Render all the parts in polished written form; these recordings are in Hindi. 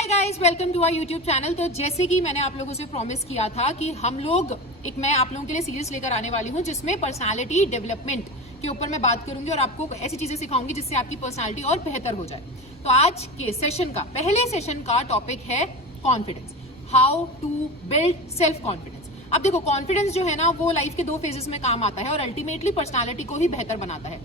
Hi guys, welcome to our YouTube channel. तो जैसे कि मैंने आप लोगों से प्रॉमिस किया था कि हम लोग मैं आप लोगों के लिए सीरीज लेकर आने वाली हूं जिसमें पर्सनालिटी डेवलपमेंट के ऊपर मैं बात करूंगी और आपको ऐसी चीजें सिखाऊंगी जिससे आपकी पर्सनालिटी और बेहतर हो जाए। तो आज के सेशन का पहले सेशन का टॉपिक है confidence, how to build self confidence. अब देखो, कॉन्फिडेंस जो है ना वो लाइफ के दो फेजेस में काम आता है और अल्टीमेटली पर्सनालिटी को ही बेहतर बनाता है।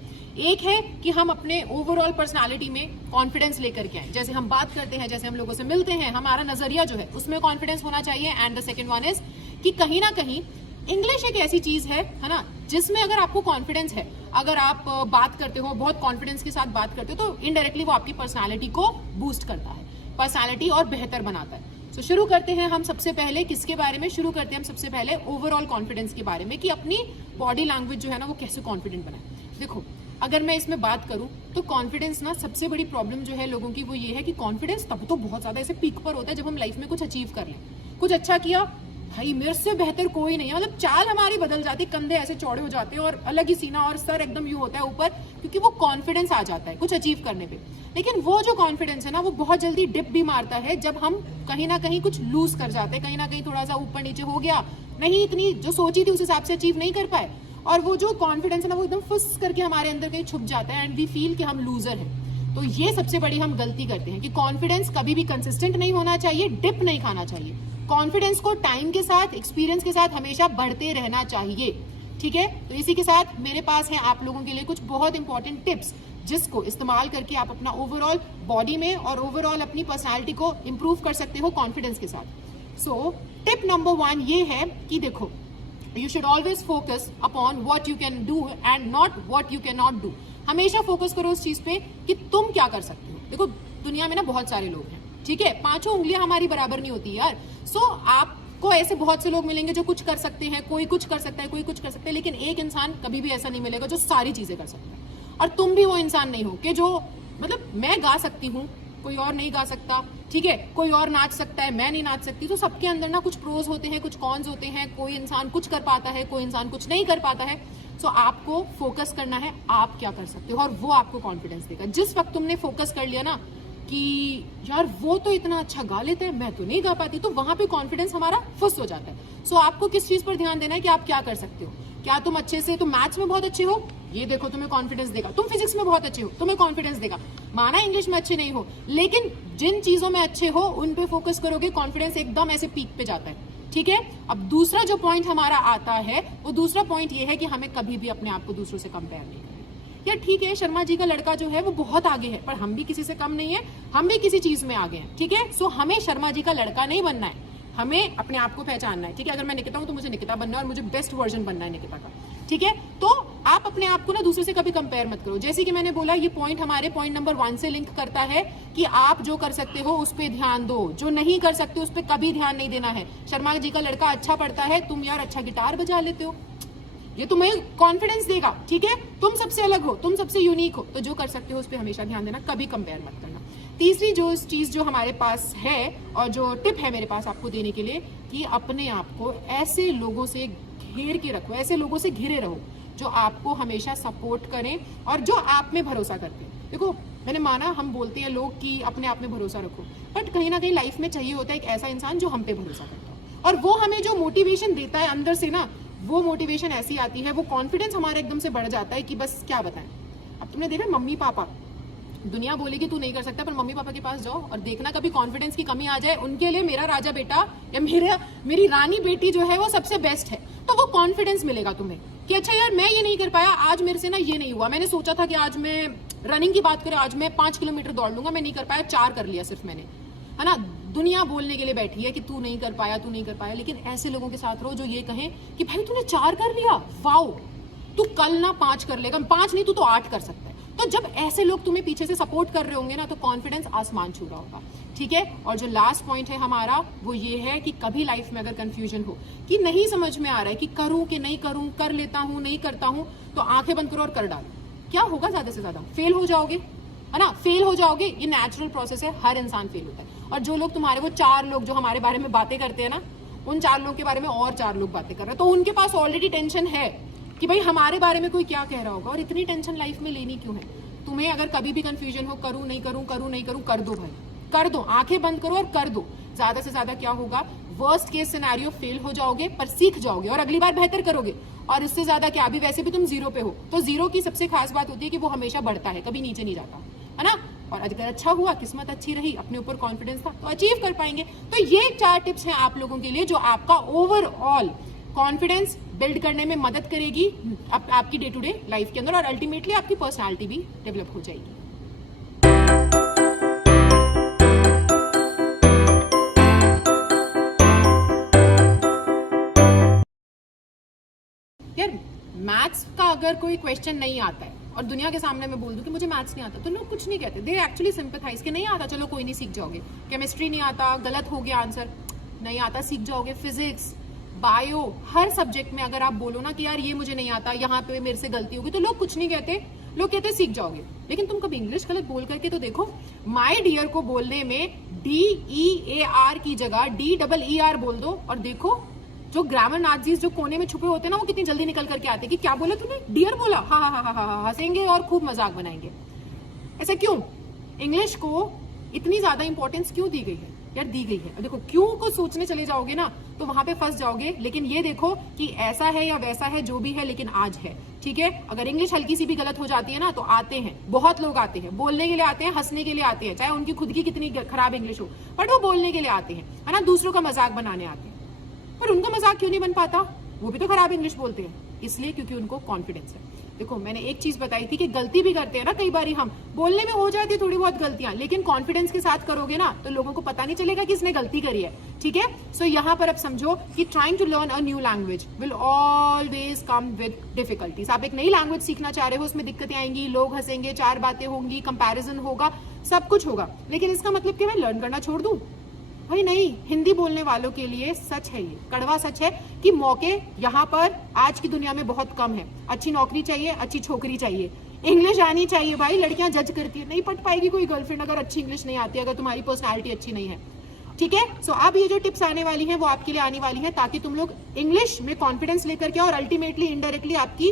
एक है कि हम अपने ओवरऑल पर्सनालिटी में कॉन्फिडेंस लेकर के आए, जैसे हम बात करते हैं, जैसे हम लोगों से मिलते हैं, हमारा नजरिया जो है उसमें कॉन्फिडेंस होना चाहिए। And the second one is कि कहीं ना कहीं इंग्लिश एक ऐसी चीज है ना, जिसमें अगर आपको कॉन्फिडेंस है, अगर आप बात करते हो बहुत कॉन्फिडेंस के साथ बात करते हो, तो इनडायरेक्टली वो आपकी पर्सनालिटी को बूस्ट करता है, पर्सनालिटी और बेहतर बनाता है। तो शुरू करते हैं हम सबसे पहले किसके बारे में? शुरू करते हैं हम सबसे पहले ओवरऑल कॉन्फिडेंस के बारे में कि अपनी बॉडी लैंग्वेज जो है ना वो कैसे कॉन्फिडेंट बनाए। देखो, अगर मैं इसमें बात करूं तो कॉन्फिडेंस ना सबसे बड़ी प्रॉब्लम जो है लोगों की वो ये है कि कॉन्फिडेंस तब तो बहुत ज्यादा ऐसे पीक पर होता है जब हम लाइफ में कुछ अचीव कर लें, कुछ अच्छा किया, भाई मेरे से बेहतर कोई नहीं है, मतलब चाल हमारी बदल जाती, कंधे ऐसे चौड़े हो जाते हैं और अलग ही सीना और सर एकदम यूं होता है ऊपर, क्योंकि वो कॉन्फिडेंस आ जाता है कुछ अचीव करने पे। लेकिन वो जो कॉन्फिडेंस है ना वो बहुत जल्दी डिप भी मारता है जब हम कहीं ना कहीं कुछ लूज कर जाते हैं, कहीं ना कहीं थोड़ा सा ऊपर नीचे हो गया, नहीं इतनी जो सोची थी उस हिसाब से अचीव नहीं कर पाए, और वो जो कॉन्फिडेंस है ना वो एकदम फुस करके हमारे अंदर कहीं छुप जाता है एंड वी फील कि हम लूजर हैं। तो ये सबसे बड़ी हम गलती करते हैं कि कॉन्फिडेंस कभी भी कंसिस्टेंट नहीं होना चाहिए, डिप नहीं खाना चाहिए। कॉन्फिडेंस को टाइम के साथ, एक्सपीरियंस के साथ हमेशा बढ़ते रहना चाहिए, ठीक है। तो इसी के साथ मेरे पास है आप लोगों के लिए कुछ बहुत इंपॉर्टेंट टिप्स जिसको इस्तेमाल करके आप अपना ओवरऑल बॉडी में और ओवरऑल अपनी पर्सनालिटी को इंप्रूव कर सकते हो कॉन्फिडेंस के साथ। सो टिप नंबर 1 ये है कि देखो, you should always focus upon what you can do and not what you cannot do। हमेशा फोकस करो उस चीज पे कि तुम क्या कर सकते हो। देखो, दुनिया में ना बहुत सारे लोग हैं, ठीक है, 5 उंगलियां हमारी बराबर नहीं होती यार। सो आपको ऐसे बहुत से लोग मिलेंगे जो कुछ कर सकते हैं, कोई कुछ कर सकता है, कोई कुछ कर सकता है, लेकिन एक इंसान कभी भी ऐसा नहीं मिलेगा जो सारी चीजें कर सकता है। और तुम भी वो इंसान नहीं हो कि जो मतलब मैं गा सकती हूँ कोई और नहीं गा सकता, ठीक है, कोई और नाच सकता है मैं नहीं नाच सकती। तो सबके अंदर ना कुछ प्रोज होते हैं, कुछ कॉन्स होते हैं, कोई इंसान कुछ कर पाता है, कोई इंसान कुछ नहीं कर पाता है। सो आपको फोकस करना है आप क्या कर सकते हो और वो आपको कॉन्फिडेंस देगा। जिस वक्त तुमने फोकस कर लिया ना कि यार वो तो इतना अच्छा गा लेते हैं, मैं तो नहीं गा पाती, तो वहां पे कॉन्फिडेंस हमारा फुस हो जाता है। सो आपको किस चीज पर ध्यान देना है कि आप क्या कर सकते हो। क्या तुम अच्छे से, तुम मैथ्स में बहुत अच्छे हो, ये देखो तुम्हें कॉन्फिडेंस देगा। तुम फिजिक्स में बहुत अच्छे हो, तुम्हें कॉन्फिडेंस देगा। माना इंग्लिश में अच्छे नहीं हो, लेकिन जिन चीजों में अच्छे हो उन पे फोकस करोगे, कॉन्फिडेंस एकदम ऐसे पीक पे जाता है, ठीक है। अब दूसरा जो पॉइंट हमारा आता है वो दूसरा पॉइंट ये है कि हमें कभी भी अपने आप को दूसरों से कंपेयर नहीं करना। यार ठीक है, शर्मा जी का लड़का जो है वो बहुत आगे है, पर हम भी किसी से कम नहीं है, हम भी किसी चीज में आगे हैं, ठीक है। सो हमें शर्मा जी का लड़का नहीं बनना है, हमें अपने आप को पहचानना है, ठीक है। अगर मैं निकिता हूं तो मुझे निकिता बनना है और मुझे बेस्ट वर्जन बनना है निकिता का, ठीक है। तो आप अपने आप को ना दूसरे से कभी कंपेयर मत करो। जैसे कि मैंने बोला, ये पॉइंट हमारे पॉइंट नंबर 1 से लिंक करता है कि आप जो कर सकते हो उस पर ध्यान दो, जो नहीं कर सकते उस पर कभी ध्यान नहीं देना है। शर्मा जी का लड़का अच्छा पढ़ता है, तुम यार अच्छा गिटार बजा लेते हो, ये तुम्हें कॉन्फिडेंस देगा, ठीक है। तुम सबसे अलग हो, तुम सबसे यूनिक हो, तो जो कर सकते हो उस पर हमेशा ध्यान देना, कभी कंपेयर मत करना। तीसरी जो चीज जो हमारे पास है और जो टिप है मेरे पास आपको देने के लिए, कि अपने आप को ऐसे लोगों से घेर के रखो, ऐसे लोगों से घिरे रहो जो आपको हमेशा सपोर्ट करें और जो आप में भरोसा करते हैं। देखो, मैंने माना हम बोलते हैं लोग कि अपने आप में भरोसा रखो, बट कहीं ना कहीं लाइफ में चाहिए होता है एक ऐसा इंसान जो हम पे भरोसा करता हो, और वो हमें जो मोटिवेशन देता है अंदर से ना, वो मोटिवेशन ऐसी आती है, वो कॉन्फिडेंस हमारा एकदम से बढ़ जाता है कि बस क्या बताएं। अब तुमने देखा, मम्मी पापा, दुनिया बोलेगी तू नहीं कर सकता, पर मम्मी पापा के पास जाओ और देखना कभी कॉन्फिडेंस की कमी आ जाए, उनके लिए मेरा राजा बेटा या मेरी रानी बेटी जो है वो सबसे बेस्ट है। तो वो कॉन्फिडेंस मिलेगा तुम्हें कि अच्छा यार मैं ये नहीं कर पाया, आज मेरे से ना ये नहीं हुआ, मैंने सोचा था कि आज मैं रनिंग की बात करें, आज मैं 5 किलोमीटर दौड़ लूंगा, मैं नहीं कर पाया, 4 कर लिया सिर्फ मैंने, है ना। दुनिया बोलने के लिए बैठी है कि तू नहीं कर पाया, तू नहीं कर पाया, लेकिन ऐसे लोगों के साथ रहो जो ये कहें कि भाई तूने 4 कर लिया, वाओ, तू कल ना 5 कर लेगा, 5 नहीं तू तो 8 कर सकता है। तो जब ऐसे लोग तुम्हें पीछे से सपोर्ट कर रहे होंगे ना, तो कॉन्फिडेंस आसमान छू रहा होगा, ठीक है। और जो लास्ट पॉइंट है हमारा वो ये है कि कभी लाइफ में अगर कंफ्यूजन हो कि नहीं समझ में आ रहा है कि करूं कि नहीं करूं, कर लेता हूं नहीं करता हूं, तो आंखें बंद करो और कर डालो। क्या होगा? ज्यादा से ज्यादा फेल हो जाओगे, है ना, फेल हो जाओगे। ये नेचुरल प्रोसेस है, हर इंसान फेल होता है। और जो लोग तुम्हारे, वो 4 लोग जो हमारे बारे में बातें करते हैं ना, उन 4 लोग के बारे में और 4 लोग बातें कर रहे हैं, तो उनके पास ऑलरेडी टेंशन है कि भाई हमारे बारे में कोई क्या कह रहा होगा, और इतनी टेंशन लाइफ में लेनी क्यों है। तुम्हें अगर कभी भी कंफ्यूजन हो, करूं नहीं करूं, करूं नहीं करूं, कर दो भाई, कर दो, आंखें बंद करो और कर दो। ज्यादा से ज्यादा क्या होगा, वर्स्ट केस सिनेरियो फेल हो जाओगे पर सीख जाओगे और अगली बार बेहतर करोगे। और इससे ज्यादा क्या, अभी वैसे भी तुम 0 पे हो, तो 0 की सबसे खास बात होती है कि वो हमेशा बढ़ता है, कभी नीचे नहीं जाता, है ना। और अगर अच्छा हुआ, किस्मत अच्छी रही, अपने ऊपर कॉन्फिडेंस था, तो अचीव कर पाएंगे। तो ये 4 टिप्स हैं आप लोगों के लिए जो आपका ओवरऑल कॉन्फिडेंस बिल्ड करने में मदद करेगी आपकी डे टू डे लाइफ के अंदर, और अल्टीमेटली आपकी पर्सनालिटी भी डेवलप हो जाएगी। यार मैथ्स का अगर कोई क्वेश्चन नहीं आता है और दुनिया के सामने मैं बोल दूं कि मुझे मैथ्स नहीं आता, तो लोग कुछ नहीं कहते, दे एक्चुअली सिंपैथाइज कि नहीं आता, चलो कोई नहीं, सीख जाओगे। केमिस्ट्री नहीं आता, गलत हो गया आंसर, नहीं आता, सीख जाओगे। फिजिक्स, बायो, हर सब्जेक्ट में अगर आप बोलो ना कि यार ये मुझे नहीं आता, यहाँ पे मेरे से गलती होगी, तो लोग कुछ नहीं कहते, लोग कहते सीख जाओगे। लेकिन तुम कभी इंग्लिश गलत बोल करके तो देखो। माय डियर को बोलने में DEAR की जगह DEER बोल दो और देखो जो ग्रामर नाजीज जो कोने में छुपे होते हैं ना, वो कितनी जल्दी निकल करके आते हैं कि क्या बोला तूने, डियर बोला, हाँ हाँ हाँ हाँ, हंसेंगे और खूब मजाक बनाएंगे। ऐसा क्यों? इंग्लिश को इतनी ज्यादा इंपॉर्टेंस क्यों दी गई है? यार दी गई है। देखो क्यों को सोचने चले जाओगे ना तो वहां पे फंस जाओगे, लेकिन ये देखो कि ऐसा है या वैसा है, जो भी है लेकिन आज है, ठीक है। अगर इंग्लिश हल्की सी भी गलत हो जाती है ना तो आते हैं, बहुत लोग आते हैं, बोलने के लिए आते हैं, हंसने के लिए आते हैं, चाहे उनकी खुद की कितनी खराब इंग्लिश हो, बट वो बोलने के लिए आते हैं, है ना, दूसरों का मजाक बनाने आते हैं। पर उनका मजाक क्यों नहीं बन पाता? वो भी तो खराब इंग्लिश बोलते हैं, इसलिए क्योंकि उनको कॉन्फिडेंस है। देखो मैंने एक चीज बताई थी कि गलती भी करते हैं ना कई बारी, हम बोलने में हो जाती है थोड़ी बहुत गलतियां, लेकिन कॉन्फिडेंस के साथ करोगे ना तो लोगों को पता नहीं चलेगा कि इसने गलती करी है, ठीक है। सो यहाँ पर अब समझो कि trying to learn a new language will always come with difficulties. आप एक नई लैंग्वेज सीखना चाह रहे हो, उसमें दिक्कतें आएंगी, लोग हंसेंगे, 4 बातें होंगी, कंपैरिजन होगा, सब कुछ होगा, लेकिन इसका मतलब कि मैं लर्न करना छोड़ दूं? भाई नहीं। हिंदी बोलने वालों के लिए सच है, ये कड़वा सच है कि मौके यहाँ पर आज की दुनिया में बहुत कम है। अच्छी नौकरी चाहिए, अच्छी छोकरी चाहिए, इंग्लिश आनी चाहिए। भाई लड़कियां जज करती है, नहीं पट पाएगी कोई गर्लफ्रेंड अगर अच्छी इंग्लिश नहीं आती, अगर तुम्हारी पर्सनैलिटी अच्छी नहीं है, ठीक है। सो अब ये जो टिप्स आने वाली हैं वो आपके लिए आने वाली हैं ताकि तुम लोग इंग्लिश में कॉन्फिडेंस लेकर के और अल्टीमेटली इनडायरेक्टली आपकी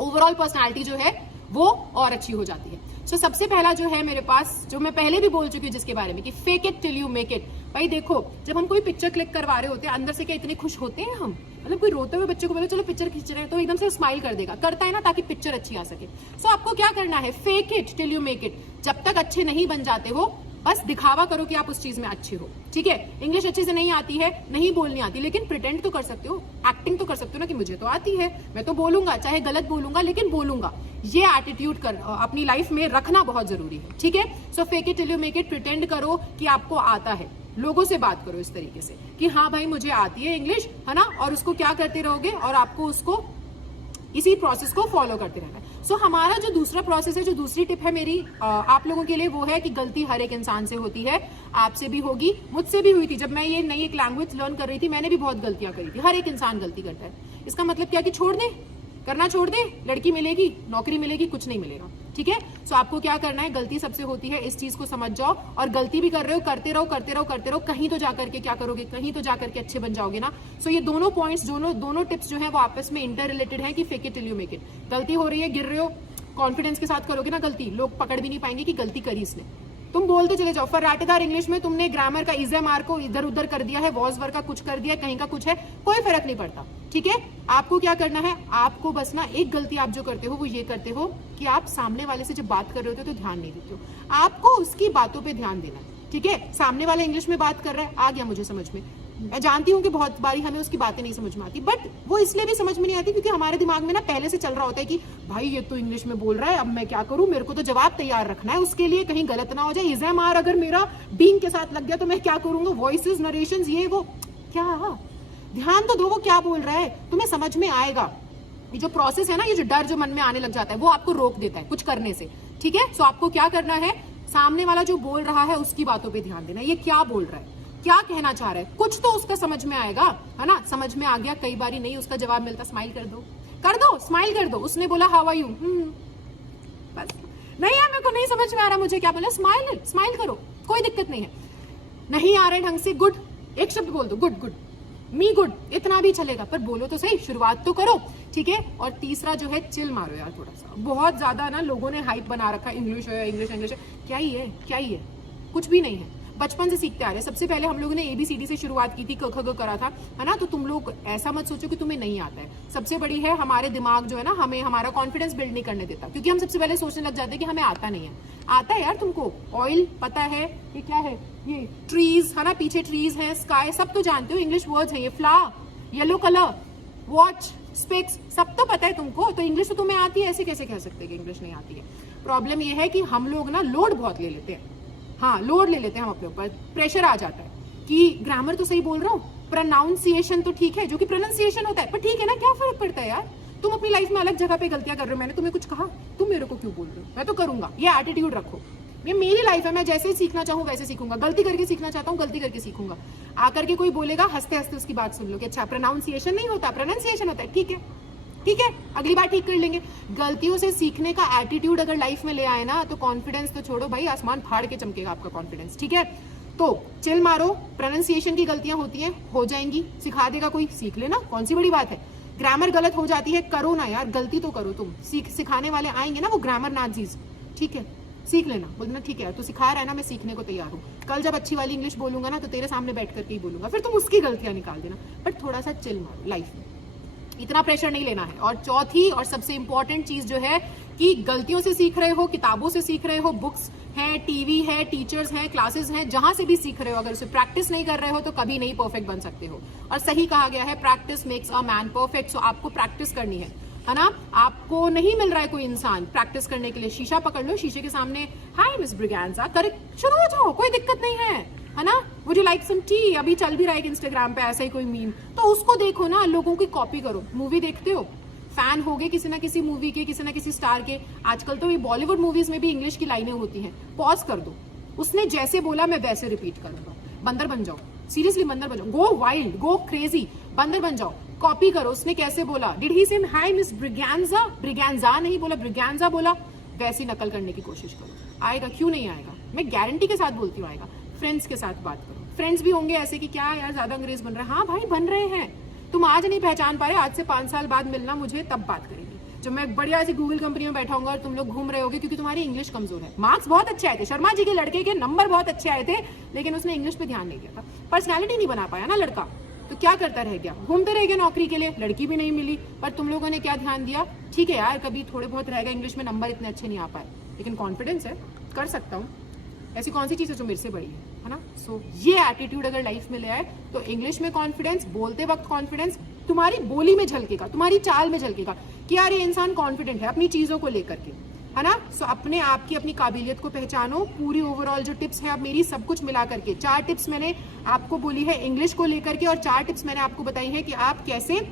ओवरऑल पर्सनैलिटी जो है वो और अच्छी हो जाती है। सो सबसे पहला जो है मेरे पास, जो मैं पहले भी बोल चुकी हूँ जिसके बारे में, कि fake it till you make it. भाई देखो जब हम कोई पिक्चर क्लिक करवा रहे होते हैं, अंदर से क्या इतने खुश होते हैं हम, मतलब कोई रोते हुए बच्चे को बोले चलो पिक्चर खींच रहे हैं तो एकदम से स्माइल कर देगा, करता है ना, ताकि पिक्चर अच्छी आ सके। सो आपको क्या करना है, fake it till you make it. जब तक अच्छे नहीं बन जाते हो बस दिखावा करो कि आप उस चीज में अच्छे हो, ठीक है। इंग्लिश अच्छे से नहीं आती है, नहीं बोलनी आती, लेकिन प्रिटेंड तो कर सकते हो, एक्टिंग तो कर सकते हो ना कि मुझे तो आती है, मैं तो बोलूंगा, चाहे गलत बोलूंगा लेकिन बोलूंगा। ये एटीट्यूड कर अपनी लाइफ में रखना बहुत जरूरी है, ठीक है। So fake it till you make it, pretend करो कि आपको आता है, लोगों से बात करो इस तरीके से कि हाँ भाई मुझे आती है इंग्लिश, है ना, और उसको क्या करते रहोगे और आपको उसको इसी प्रोसेस को फॉलो करते रहना है। सो हमारा जो दूसरा प्रोसेस है, जो दूसरी टिप है मेरी आप लोगों के लिए, वो है कि गलती हर एक इंसान से होती है, आपसे भी होगी, मुझसे भी हुई थी। जब मैं ये नई एक लैंग्वेज लर्न कर रही थी मैंने भी बहुत गलतियां करी थी, हर एक इंसान गलती करता है। इसका मतलब क्या कि छोड़ दे, करना छोड़ दे, लड़की मिलेगी, नौकरी मिलेगी, कुछ नहीं मिलेगा, ठीक है। सो आपको क्या करना है, गलती सबसे होती है, इस चीज को समझ जाओ, और गलती भी कर रहे हो, करते रहो करते रहो करते रहो, कहीं तो जाकर के क्या करोगे, कहीं तो जाकर के अच्छे बन जाओगे ना। सो ये दोनों पॉइंट्स, दोनों टिप्स जो है वो आपस में इंटर रिलेटेड है कि fake it till you make it. गलती हो रही है, गिर रहे हो, कॉन्फिडेंस के साथ करोगे ना गलती, लोग पकड़ भी नहीं पाएंगे कि गलती करी इसने। तुम बोलते चले जाओ, फर्राटेदार इंग्लिश में तुमने ग्रामर का इज़ मार को इधर उधर कर दिया है, वॉज वर्क का कुछ कर दिया, कहीं का कुछ है, कोई फर्क नहीं पड़ता, ठीक है। आपको क्या करना है, आपको बस ना एक गलती आप जो करते हो वो ये करते हो कि आप सामने वाले से जब बात कर रहे होते हो तो ध्यान नहीं देते हो, आपको उसकी बातों पे ध्यान देना है, ठीक है। सामने वाला इंग्लिश में बात कर रहा है, आ गया मुझे समझ में, मैं जानती हूँ कि बहुत बारी हमें उसकी बातें नहीं समझ में आती, बट वो इसलिए भी समझ में नहीं आती क्योंकि हमारे दिमाग में ना पहले से चल रहा होता है कि भाई ये तो इंग्लिश में बोल रहा है, अब मैं क्या करूं, मेरे को तो जवाब तैयार रखना है उसके लिए, कहीं गलत ना हो जाए, इज़ एम आर अगर मेरा बीइंग के साथ लग गया तो मैं क्या करूंगा, वॉइसेस, नरेशंस, ये वो, क्या ध्यान तो दो वो क्या बोल रहा है, तुम्हें समझ में आएगा। ये जो प्रोसेस है ना, ये जो डर जो मन में आने लग जाता है वो आपको रोक देता है कुछ करने से, ठीक है। सो आपको क्या करना है, सामने वाला जो बोल रहा है उसकी बातों पर ध्यान देना, ये क्या बोल रहा है, क्या कहना चाह रहा है, कुछ तो उसका समझ में आएगा, है ना। समझ में आ गया, कई बारी नहीं उसका जवाब मिलता, स्माइल कर दो, स्माइल कर दो। उसने बोला हाउ आर यू, बस, नहीं यार मेरे को नहीं समझ में आ रहा मुझे क्या बोला, स्माइल करो, कोई दिक्कत नहीं है। नहीं आ रहे ढंग से, गुड, एक शब्द बोल दो, गुड, मी गुड, इतना भी चलेगा, पर बोलो तो सही, शुरुआत तो करो, ठीक है। और तीसरा जो है, चिल मारो यार थोड़ा सा, बहुत ज्यादा ना लोगों ने हाइप बना रखा है, इंग्लिश है, इंग्लिश है, क्या ही है, कुछ भी नहीं है। बचपन से सीखते आ रहे हैं। सबसे पहले हम लोगों ने ABCD से शुरुआत की थी, क ख ग करा था, है ना। तो तुम लोग ऐसा मत सोचो कि तुम्हें नहीं आता है। सबसे बड़ी है हमारे दिमाग जो है ना, हमें हमारा कॉन्फिडेंस बिल्ड नहीं करने देता, क्योंकि हम सबसे पहले सोचने लग जाते हैं कि हमें आता नहीं है। आता है यार तुमको। ऑयल पता है, ये क्या है, ये ट्रीज है ना, पीछे ट्रीज है, स्काई, सब तो जानते हो, इंग्लिश वर्ड्स है। ये flower, yellow colour, watch, specs, सब तो पता है तुमको। तो इंग्लिश तो तुम्हें आती है, ऐसे कैसे कह सकते हैं कि इंग्लिश नहीं आती है। प्रॉब्लम ये है कि हम लोग ना लोड बहुत ले लेते हैं। हाँ, लोड ले लेते हैं हम अपने ऊपर, प्रेशर आ जाता है कि ग्रामर तो सही बोल रहा हूँ, प्रोनाउंसिएशन तो ठीक है, जो कि प्रोनाउंसिएशन होता है, पर ठीक है ना, क्या फर्क पड़ता है यार। तुम अपनी लाइफ में अलग जगह पे गलतियां कर रहे हो, मैंने तुम्हें कुछ कहा, तुम मेरे को क्यों बोल रहे हो, मैं तो करूंगा। ये एटीट्यूड रखो। ये मेरी लाइफ है, मैं जैसे सीखना चाहूँ वैसे सीखूंगा, गलती करके सीखना चाहता हूँ गलती करके सीखूंगा। आकर के कोई बोलेगा, हंसते हंसते उसकी बात सुन लो कि अच्छा प्रोनाउंसिएशन नहीं होता, प्रोनाउंसिएशन होता है, ठीक है ठीक है, अगली बार ठीक कर लेंगे। गलतियों से सीखने का एटीट्यूड अगर लाइफ में ले आए ना, तो कॉन्फिडेंस तो छोड़ो भाई, आसमान फाड़ के चमकेगा आपका कॉन्फिडेंस, ठीक है। तो चिल मारो, प्रोनाउंसिएशन की गलतियां होती हैं, हो जाएंगी, सिखा देगा कोई, सीख लेना, कौन सी बड़ी बात है। ग्रामर गलत हो जाती है, करो ना यार, गलती तो करो तुम, सिखाने वाले आएंगे ना, वो ग्रामर नाजीज, ठीक है, सीख लेना, बोलना ठीक है यार, तू सिखा रहा है ना, मैं सीखने को तैयार हूँ। कल जब अच्छी वाली इंग्लिश बोलूंगा ना, तो तेरे सामने बैठ करके ही बोलूंगा, फिर तुम उसकी गलतियां निकाल देना। बट थोड़ा सा चिल मारो लाइफ में, इतना प्रेशर नहीं लेना है। और चौथी और सबसे इंपॉर्टेंट चीज जो है कि गलतियों से सीख रहे हो, किताबों से सीख रहे हो, बुक्स है, टीवी है, टीचर्स हैं, क्लासेस हैं, जहां से भी सीख रहे हो, अगर उसे प्रैक्टिस नहीं कर रहे हो तो कभी नहीं परफेक्ट बन सकते हो। और सही कहा गया है, practice makes a man perfect. So आपको प्रैक्टिस करनी है ना। आपको नहीं मिल रहा है कोई इंसान प्रैक्टिस करने के लिए, शीशा पकड़ लो, शीशे के सामने हाय मिस ब्रिगेंजा कर शुरू हो जाओ, कोई दिक्कत नहीं है ना। Would you like some tea, अभी चल भी रहा है इंस्टाग्राम पे ऐसा ही कोई मीम, तो उसको देखो ना, लोगों की कॉपी करो। मूवी देखते हो, फैन हो गए किसी ना किसी मूवी के, किसी ना किसी स्टार के। आजकल तो ये बॉलीवुड मूवीज में भी इंग्लिश की लाइनें होती हैं, पॉज कर दो, उसने जैसे बोला मैं वैसे रिपीट करूंगा। बंदर बन जाओ, सीरियसली बंदर बन जाओ, गो वाइल्ड, गो क्रेजी, बंदर बन जाओ, कॉपी करो। उसने कैसे बोला, डिड ही से हाय मिस ब्रिगेंजा, ब्रिगेंजा नहीं बोला, ब्रिगेंजा बोला, वैसी नकल करने की कोशिश करो। आएगा, क्यों नहीं आएगा, मैं गारंटी के साथ बोलती हूँ आएगा। फ्रेंड्स के साथ बात करो, फ्रेंड्स भी होंगे ऐसे कि क्या यार ज्यादा अंग्रेज बन रहा है, हाँ भाई बन रहे हैं, तुम आज नहीं पहचान पा रहे, आज से 5 साल बाद मिलना मुझे, तब बात करेंगे जब मैं बढ़िया ऐसी गूगल कंपनी में बैठा हूंगा और तुम लोग घूम रहे होगे, क्योंकि तुम्हारी इंग्लिश कमजोर है। मार्क्स बहुत अच्छे आए थे, शर्मा जी के लड़के के नंबर बहुत अच्छे आए थे, लेकिन उसने इंग्लिश पे ध्यान नहीं दिया था, पर्सनैलिटी नहीं बना पाया ना लड़का, तो क्या करता रह गया, घूमते रह गया नौकरी के लिए, लड़की भी नहीं मिली। पर तुम लोगों ने क्या ध्यान दिया, ठीक है यार कभी थोड़े बहुत रह गए इंग्लिश में, नंबर इतने अच्छे नहीं आ पाए, लेकिन कॉन्फिडेंस है, कर सकता हूँ, ऐसी कौन सी चीज है जो मेरे से बड़ी है ना। सो ये एटीट्यूड अगर लाइफ में ले आए तो इंग्लिश में कॉन्फिडेंस, बोलते वक्त कॉन्फिडेंस, तुम्हारी बोली में झलकेगा, तुम्हारी चाल में झलकेगा कि यार ये इंसान कॉन्फिडेंट है अपनी चीजों को लेकर के, है ना। सो अपने आप की अपनी काबिलियत को पहचानो। पूरी ओवरऑल जो टिप्स है अब मेरी सब कुछ मिला करके, 4 टिप्स मैंने आपको बोली है इंग्लिश को लेकर के, और 4 टिप्स मैंने आपको बताई है कि आप कैसे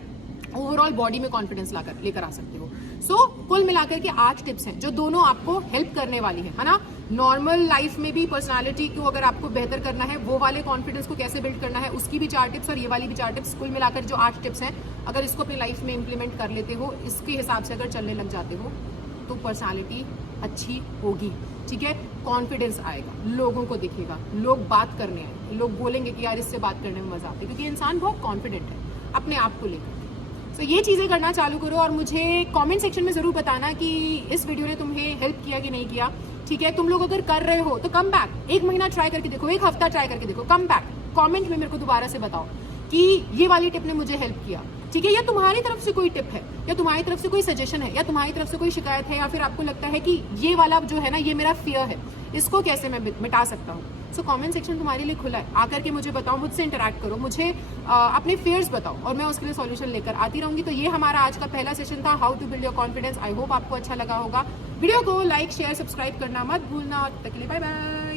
ओवरऑल बॉडी में कॉन्फिडेंस लेकर आ सकते हो। सो कुल मिलाकर के 8 टिप्स हैं जो दोनों आपको हेल्प करने वाली है ना। नॉर्मल लाइफ में भी पर्सनालिटी को अगर आपको बेहतर करना है, वो वाले कॉन्फिडेंस को कैसे बिल्ड करना है, उसकी भी 4 टिप्स और ये वाली भी 4 टिप्स, कुल मिलाकर जो 8 टिप्स हैं, अगर इसको अपनी लाइफ में इंप्लीमेंट कर लेते हो, इसके हिसाब से अगर चलने लग जाते हो, तो पर्सनालिटी अच्छी होगी, ठीक है। कॉन्फिडेंस आएगा, लोगों को दिखेगा, लोग बात करने आएंगे, लोग बोलेंगे कि यार इससे बात करने में मजा आता है, क्योंकि इंसान बहुत कॉन्फिडेंट है अपने आप को लेकर। तो ये चीज़ें करना चालू करो और मुझे कमेंट सेक्शन में ज़रूर बताना कि इस वीडियो ने तुम्हें हेल्प किया कि नहीं किया, ठीक है। तुम लोग अगर कर रहे हो तो कम बैक, 1 महीना ट्राई करके देखो, 1 हफ्ता ट्राई करके देखो, कम बैक कमेंट में मेरे को दोबारा से बताओ कि ये वाली टिप ने मुझे हेल्प किया, ठीक है। या तुम्हारी तरफ से कोई टिप है, या तुम्हारी तरफ से कोई सजेशन है, या तुम्हारी तरफ से कोई शिकायत है, या फिर आपको लगता है कि ये वाला जो है ना, ये मेरा फियर है, इसको कैसे मैं मिटा सकता हूँ। सो कमेंट सेक्शन तुम्हारे लिए खुला है, आकर के मुझे बताओ, मुझसे इंटरैक्ट करो, मुझे अपने फियर्स बताओ और मैं उसके लिए सॉल्यूशन लेकर आती रहूंगी। तो ये हमारा आज का पहला सेशन था, how to build your confidence. I hope आपको अच्छा लगा होगा। वीडियो को लाइक, शेयर, सब्सक्राइब करना मत भूलना। तब तक के लिए बाय बाय।